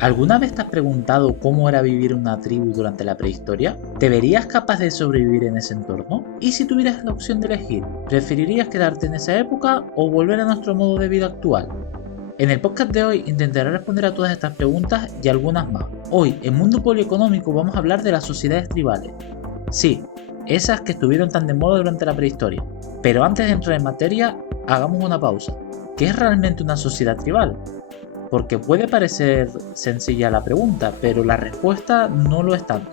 ¿Alguna vez te has preguntado cómo era vivir en una tribu durante la prehistoria? ¿Te verías capaz de sobrevivir en ese entorno? ¿Y si tuvieras la opción de elegir, preferirías quedarte en esa época o volver a nuestro modo de vida actual? En el podcast de hoy intentaré responder a todas estas preguntas y algunas más. Hoy, en Mundo Polieconómico, vamos a hablar de las sociedades tribales. Sí, esas que estuvieron tan de moda durante la prehistoria. Pero antes de entrar en materia, hagamos una pausa. ¿Qué es realmente una sociedad tribal? Porque puede parecer sencilla la pregunta, pero la respuesta no lo es tanto.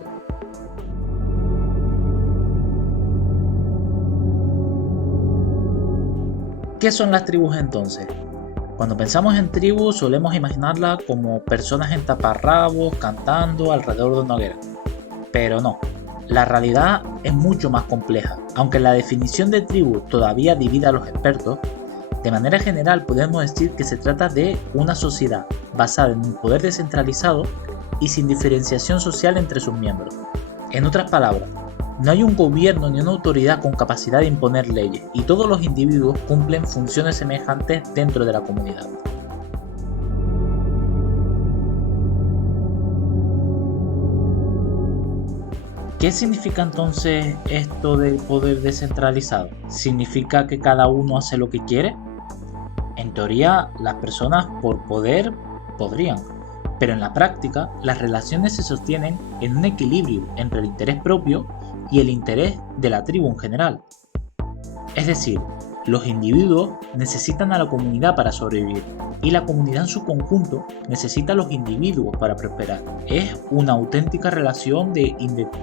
¿Qué son las tribus entonces? Cuando pensamos en tribus solemos imaginarla como personas en taparrabos cantando alrededor de una hoguera. Pero no, la realidad es mucho más compleja. Aunque la definición de tribu todavía divide a los expertos, de manera general podemos decir que se trata de una sociedad basada en un poder descentralizado y sin diferenciación social entre sus miembros. En otras palabras, no hay un gobierno ni una autoridad con capacidad de imponer leyes y todos los individuos cumplen funciones semejantes dentro de la comunidad. ¿Qué significa entonces esto del poder descentralizado? ¿Significa que cada uno hace lo que quiere? En teoría, las personas por poder podrían, pero en la práctica, las relaciones se sostienen en un equilibrio entre el interés propio y el interés de la tribu en general. Es decir, los individuos necesitan a la comunidad para sobrevivir y la comunidad en su conjunto necesita a los individuos para prosperar. Es una auténtica relación de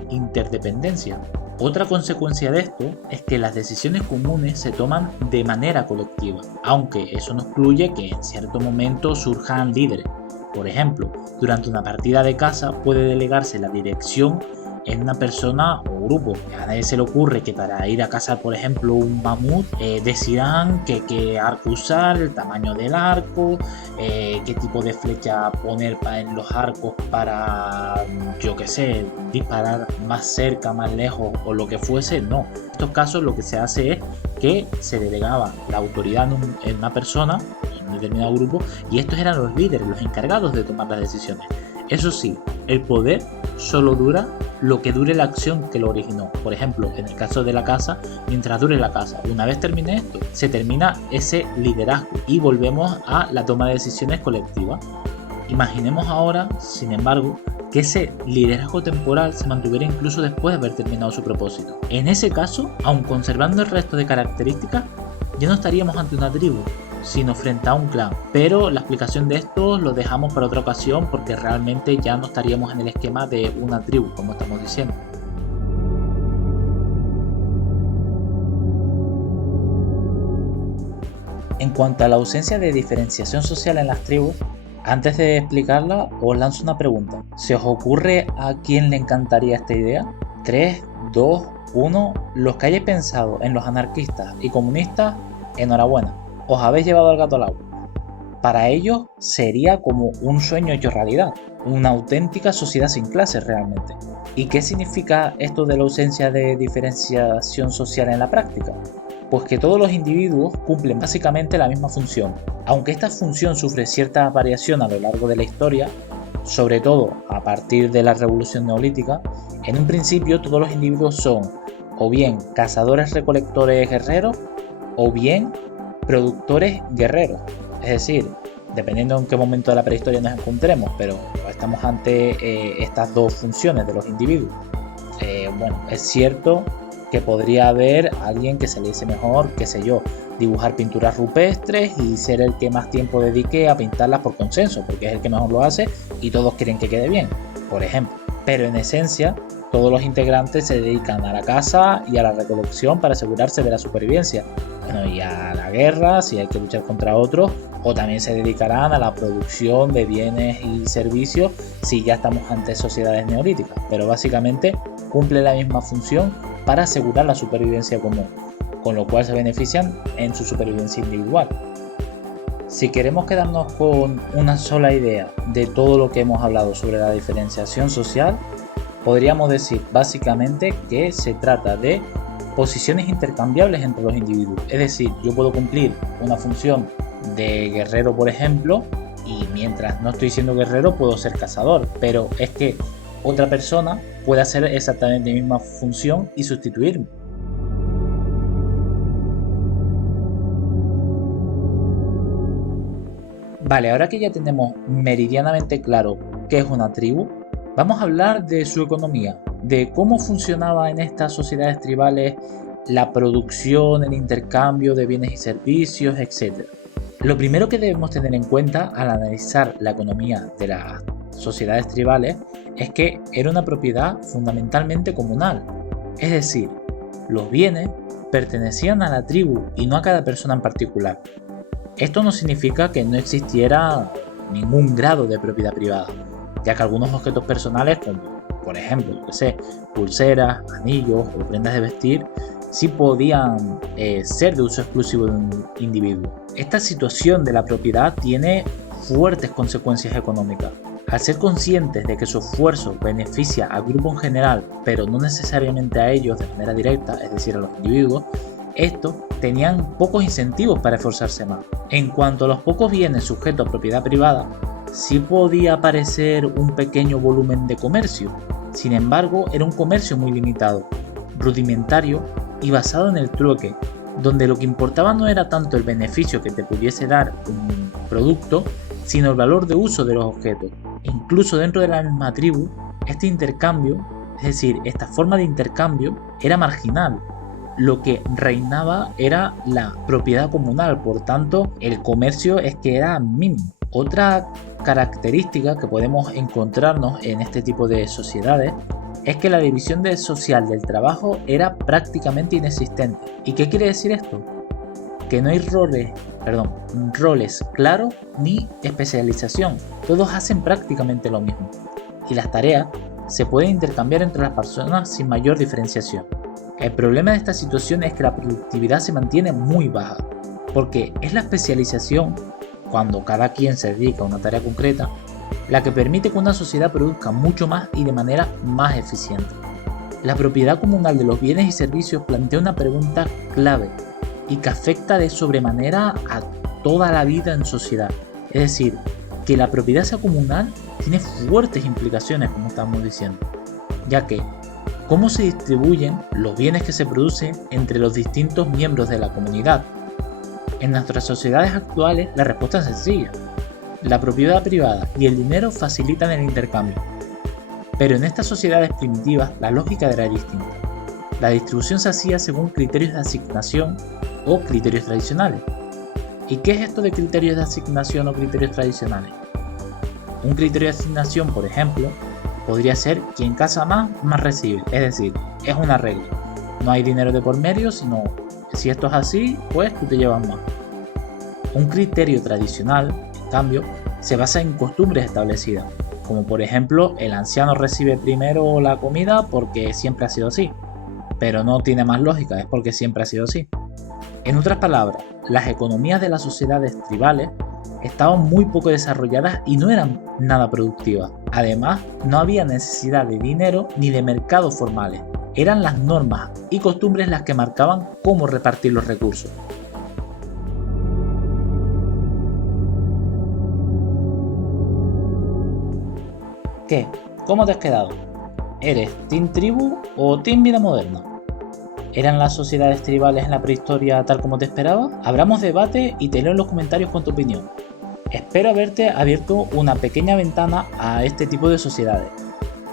interdependencia. Otra consecuencia de esto es que las decisiones comunes se toman de manera colectiva, aunque eso no excluye que en cierto momento surjan líderes. Por ejemplo, durante una partida de caza puede delegarse la dirección en una persona o grupo. A nadie se le ocurre que para ir a cazar, por ejemplo, un mamut, decidan qué arco usar, el tamaño del arco, qué tipo de flecha poner en los arcos para, yo qué sé, disparar más cerca, más lejos o lo que fuese. No. En estos casos lo que se hace es que se delegaba la autoridad en una persona, en un determinado grupo, y estos eran los líderes, los encargados de tomar las decisiones. Eso sí, el poder solo dura lo que dure la acción que lo originó. Por ejemplo, en el caso de la caza, mientras dure la caza. Una vez termine esto, se termina ese liderazgo y volvemos a la toma de decisiones colectiva. Imaginemos ahora, sin embargo, que ese liderazgo temporal se mantuviera incluso después de haber terminado su propósito. En ese caso, aun conservando el resto de características, ya no estaríamos ante una tribu, sino frente a un clan. Pero la explicación de esto lo dejamos para otra ocasión porque realmente ya no estaríamos en el esquema de una tribu, como estamos diciendo. En cuanto a la ausencia de diferenciación social en las tribus, antes de explicarla os lanzo una pregunta. ¿Se os ocurre a quién le encantaría esta idea? 3, 2, 1. Los que hayáis pensado en los anarquistas y comunistas, enhorabuena. Os habéis llevado al gato al agua. Para ellos sería como un sueño hecho realidad, una auténtica sociedad sin clases realmente. ¿Y qué significa esto de la ausencia de diferenciación social en la práctica? Pues que todos los individuos cumplen básicamente la misma función, aunque esta función sufre cierta variación a lo largo de la historia, sobre todo a partir de la revolución neolítica. En un principio todos los individuos son o bien cazadores recolectores guerreros o bien productores guerreros, es decir, dependiendo en qué momento de la prehistoria nos encontremos, pero estamos ante estas dos funciones de los individuos. Bueno, es cierto que podría haber alguien que se le diese mejor, qué sé yo, dibujar pinturas rupestres y ser el que más tiempo dedique a pintarlas por consenso, porque es el que mejor lo hace y todos quieren que quede bien, por ejemplo. Pero en esencia, todos los integrantes se dedican a la caza y a la recolección para asegurarse de la supervivencia. Bueno, y a la guerra si hay que luchar contra otros, o también se dedicarán a la producción de bienes y servicios si ya estamos ante sociedades neolíticas, pero básicamente cumple la misma función para asegurar la supervivencia común, con lo cual se benefician en su supervivencia individual. Si queremos quedarnos con una sola idea de todo lo que hemos hablado sobre la diferenciación social, podríamos decir básicamente que se trata de posiciones intercambiables entre los individuos. Es decir, yo puedo cumplir una función de guerrero, por ejemplo, Y mientras no estoy siendo guerrero, puedo ser cazador, pero es que otra persona puede hacer exactamente la misma función y sustituirme. Vale, ahora que ya tenemos meridianamente claro qué es una tribu, vamos a hablar de su economía, de cómo funcionaba en estas sociedades tribales la producción, el intercambio de bienes y servicios, etc. Lo primero que debemos tener en cuenta al analizar la economía de las sociedades tribales es que era una propiedad fundamentalmente comunal, es decir, los bienes pertenecían a la tribu y no a cada persona en particular. Esto no significa que no existiera ningún grado de propiedad privada, ya que algunos objetos personales, como por ejemplo, pulseras, anillos o prendas de vestir, sí podían ser de uso exclusivo de un individuo. Esta situación de la propiedad tiene fuertes consecuencias económicas. Al ser conscientes de que su esfuerzo beneficia al grupo en general, pero no necesariamente a ellos de manera directa, es decir, a los individuos, estos tenían pocos incentivos para esforzarse más. En cuanto a los pocos bienes sujetos a propiedad privada, sí podía aparecer un pequeño volumen de comercio. Sin embargo, era un comercio muy limitado, rudimentario y basado en el trueque, donde lo que importaba no era tanto el beneficio que te pudiese dar un producto, sino el valor de uso de los objetos. E incluso dentro de la misma tribu, este intercambio, es decir, esta forma de intercambio, era marginal. Lo que reinaba era la propiedad comunal, por tanto, el comercio es que era mínimo. Otra característica que podemos encontrarnos en este tipo de sociedades es que la división social del trabajo era prácticamente inexistente. ¿Y qué quiere decir esto? Que no hay roles claros ni especialización. Todos hacen prácticamente lo mismo. Y las tareas se pueden intercambiar entre las personas sin mayor diferenciación. El problema de esta situación es que la productividad se mantiene muy baja, porque es la especialización, cuando cada quien se dedica a una tarea concreta, la que permite que una sociedad produzca mucho más y de manera más eficiente. La propiedad comunal de los bienes y servicios plantea una pregunta clave y que afecta de sobremanera a toda la vida en sociedad. Es decir, que la propiedad sea comunal tiene fuertes implicaciones, como estamos diciendo, ya que ¿cómo se distribuyen los bienes que se producen entre los distintos miembros de la comunidad? En nuestras sociedades actuales la respuesta es sencilla. La propiedad privada y el dinero facilitan el intercambio. Pero en estas sociedades primitivas la lógica era distinta. La distribución se hacía según criterios de asignación o criterios tradicionales. ¿Y qué es esto de criterios de asignación o criterios tradicionales? Un criterio de asignación, por ejemplo, podría ser quien caza más recibe, es decir, es una regla. No hay dinero de por medio, sino si esto es así, pues tú te llevas más. Un criterio tradicional, en cambio, se basa en costumbres establecidas, como por ejemplo el anciano recibe primero la comida porque siempre ha sido así, pero no tiene más lógica, es porque siempre ha sido así. En otras palabras, las economías de las sociedades tribales estaban muy poco desarrolladas y no eran nada productivas. Además, no había necesidad de dinero ni de mercados formales. Eran las normas y costumbres las que marcaban cómo repartir los recursos. ¿Qué? ¿Cómo te has quedado? ¿Eres Team Tribu o Team Vida Moderna? ¿Eran las sociedades tribales en la prehistoria tal como te esperaba? Abramos debate y te leo en los comentarios con tu opinión. Espero haberte abierto una pequeña ventana a este tipo de sociedades.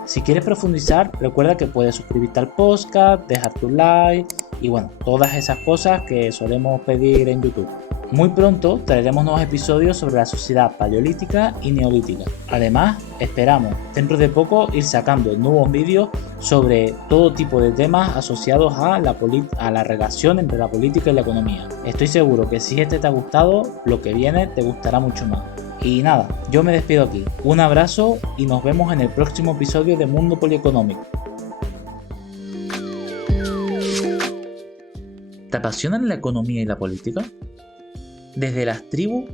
Si quieres profundizar, recuerda que puedes suscribirte al podcast, dejar tu like y bueno, todas esas cosas que solemos pedir en YouTube. Muy pronto traeremos nuevos episodios sobre la sociedad paleolítica y neolítica. Además, esperamos dentro de poco ir sacando nuevos vídeos sobre todo tipo de temas asociados a la relación entre la política y la economía. Estoy seguro que si este te ha gustado, lo que viene te gustará mucho más. Y nada, yo me despido aquí. Un abrazo y nos vemos en el próximo episodio de Mundo Polieconómico. ¿Te apasionan la economía y la política? Desde las tribus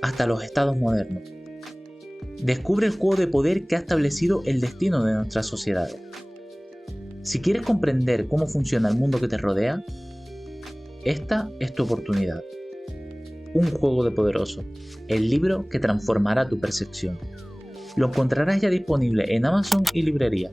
hasta los estados modernos. Descubre el juego de poder que ha establecido el destino de nuestras sociedades. Si quieres comprender cómo funciona el mundo que te rodea, esta es tu oportunidad. Un juego de poderoso, el libro que transformará tu percepción. Lo encontrarás ya disponible en Amazon y librería.